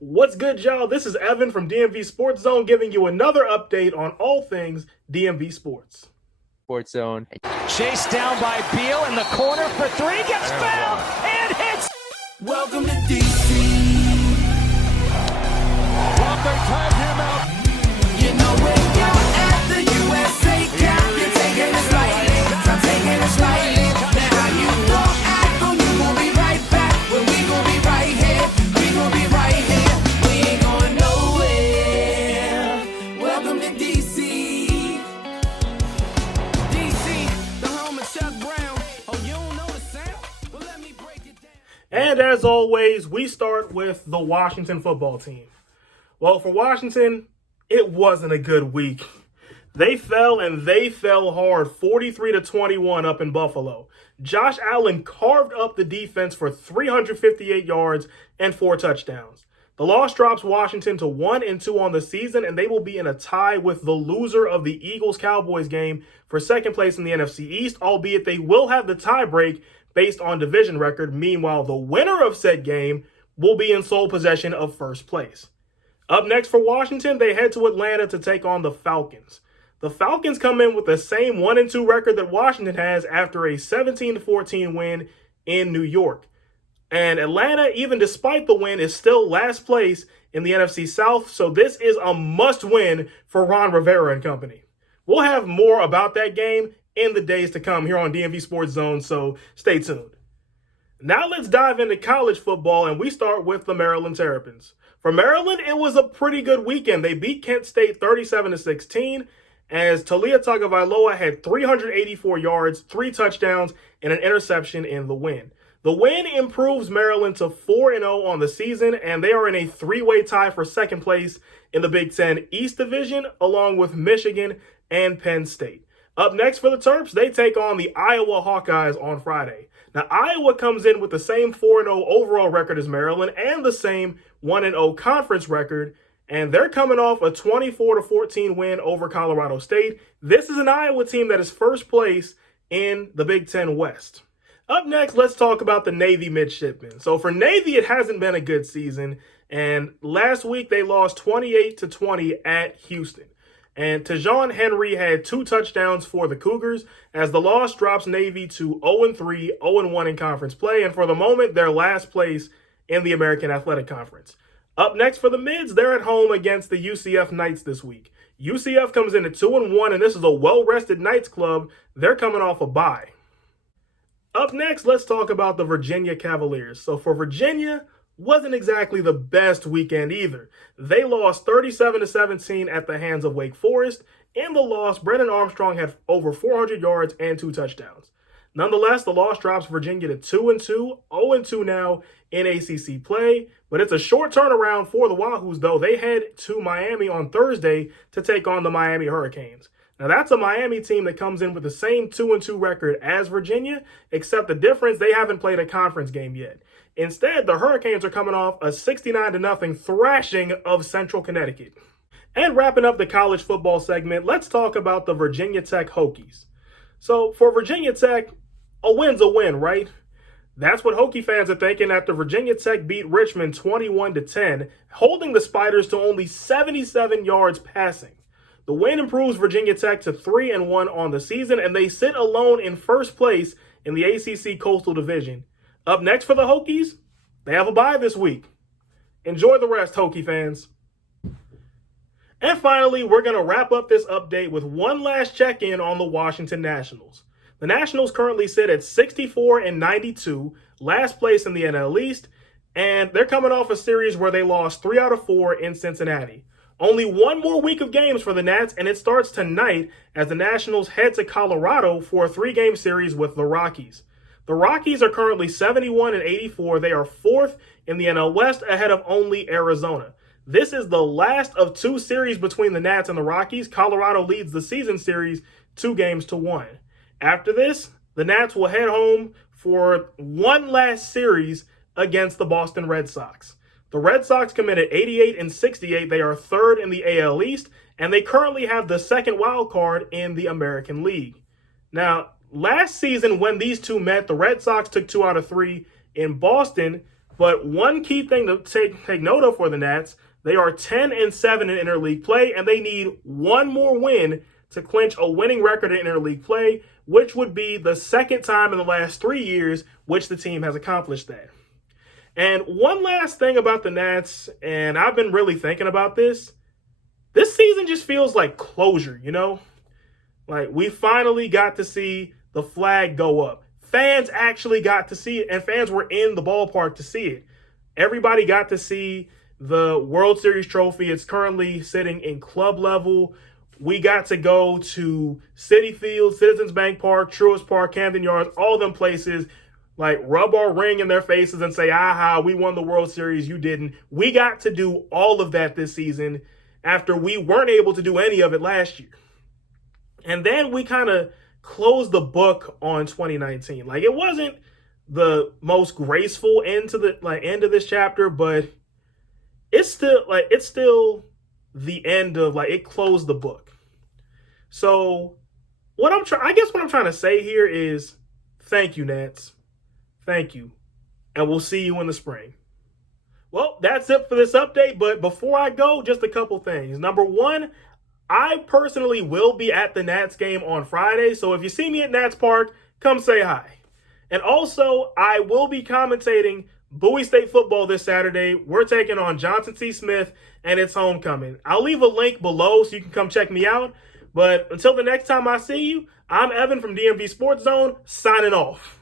What's good, y'all? This is Evan from DMV Sports Zone giving you another update on all things DMV Sports. Sports Zone. Chased down by Beal in the corner for three, gets fouled and hits. Welcome to DC. Well, they tied him out. You know where you're at the USA Cup. You're taking it slightly. I'm taking it slightly. Now how you gon' act on you gon' be right back. When we gon' be right here. We gon' be right here. We ain't going nowhere. Welcome to DC. DC, the home of Chuck Brown. Oh, you don't know the sound? Well, let me break it down. And as always, we start with the Washington football team. Well, for Washington, it wasn't a good week. They fell, and they fell hard, 43-21 up in Buffalo. Josh Allen carved up the defense for 358 yards and 4 touchdowns. The loss drops Washington to 1-2 on the season, and they will be in a tie with the loser of the Eagles-Cowboys game for second place in the NFC East, albeit they will have the tiebreak based on division record. Meanwhile, the winner of said game will be in sole possession of first place. Up next for Washington, they head to Atlanta to take on the Falcons. The Falcons come in with the same 1-2 record that Washington has after a 17-14 win in New York. And Atlanta, even despite the win, is still last place in the NFC South, so this is a must-win for Ron Rivera and company. We'll have more about that game in the days to come here on DMV Sports Zone, so stay tuned. Now let's dive into college football, and we start with the Maryland Terrapins. For Maryland, it was a pretty good weekend. They beat Kent State 37-16, as Talia Tagovailoa had 384 yards, 3 touchdowns, and an interception in the win. The win improves Maryland to 4-0 on the season, and they are in a 3-way tie for second place in the Big Ten East Division, along with Michigan and Penn State. Up next for the Terps, they take on the Iowa Hawkeyes on Friday. Now, Iowa comes in with the same 4-0 overall record as Maryland and the same 1-0 conference record, and they're coming off a 24-14 win over Colorado State. This is an Iowa team that is first place in the Big Ten West. Up next, let's talk about the Navy midshipmen. So for Navy, it hasn't been a good season, and last week they lost 28-20 at Houston. And Tejon Henry had 2 touchdowns for the Cougars, as the loss drops Navy to 0-3, 0-1 in conference play, and for the moment, they're last place in the American Athletic Conference. Up next for the Mids, they're at home against the UCF Knights this week. UCF comes in at 2-1, and this is a well-rested Knights club. They're coming off a bye. Up next, let's talk about the Virginia Cavaliers. So for Virginia, wasn't exactly the best weekend either. They lost 37-17 at the hands of Wake Forest. In the loss, Brennan Armstrong had over 400 yards and 2 touchdowns. Nonetheless, the loss drops Virginia to 2-2, 0-2 now in ACC play. But it's a short turnaround for the Wahoos, though. They head to Miami on Thursday to take on the Miami Hurricanes. Now, that's a Miami team that comes in with the same 2-2 record as Virginia, except the difference, they haven't played a conference game yet. Instead, the Hurricanes are coming off a 69-0 thrashing of Central Connecticut. And wrapping up the college football segment, let's talk about the Virginia Tech Hokies. So for Virginia Tech, a win's a win, right? That's what Hokie fans are thinking after Virginia Tech beat Richmond 21-10, holding the Spiders to only 77 yards passing. The win improves Virginia Tech to 3-1 on the season, and they sit alone in first place in the ACC Coastal Division. Up next for the Hokies, they have a bye this week. Enjoy the rest, Hokie fans. And finally, we're going to wrap up this update with one last check-in on the Washington Nationals. The Nationals currently sit at 64-92, last place in the NL East, and they're coming off a series where they lost 3 out of 4 in Cincinnati. Only one more week of games for the Nats, and it starts tonight as the Nationals head to Colorado for a 3-game series with the Rockies. The Rockies are currently 71-84. They are 4th in the NL West, ahead of only Arizona. This is the last of 2 series between the Nats and the Rockies. Colorado leads the season series 2-1. After this, the Nats will head home for one last series against the Boston Red Sox. The Red Sox come in at 88-68. They are 3rd in the AL East, and they currently have the second wild card in the American League. Now, last season when these two met, the Red Sox took 2 out of 3 in Boston, But one key thing to take note of for the Nats, they are 10-7 in interleague play, and they need one more win to clinch a winning record in interleague play, which would be the second time in the last 3 years which the team has accomplished that. And one last thing about the Nats, and I've been really thinking about this. This season just feels like closure, you know? Like, we finally got to see the flag go up. Fans actually got to see it, and fans were in the ballpark to see it. Everybody got to see the World Series trophy. It's currently sitting in club level. We got to go to Citi Field, Citizens Bank Park, Truist Park, Camden Yards, all them places, like rub our ring in their faces and say, aha, we won the World Series, you didn't. We got to do all of that this season after we weren't able to do any of it last year. And then we kind of closed the book on 2019. Like, it wasn't the most graceful end to the end of this chapter, but it's still the end of, like, it closed the book. So what I'm trying to say here is thank you, Nats. Thank you. And we'll see you in the spring. Well, that's it for this update. But before I go, just a couple things. Number one, I personally will be at the Nats game on Friday. So if you see me at Nats Park, come say hi. And also, I will be commentating Bowie State football this Saturday. We're taking on Johnson C. Smith, and it's homecoming. I'll leave a link below so you can come check me out. But until the next time I see you, I'm Evan from DMV Sports Zone, signing off.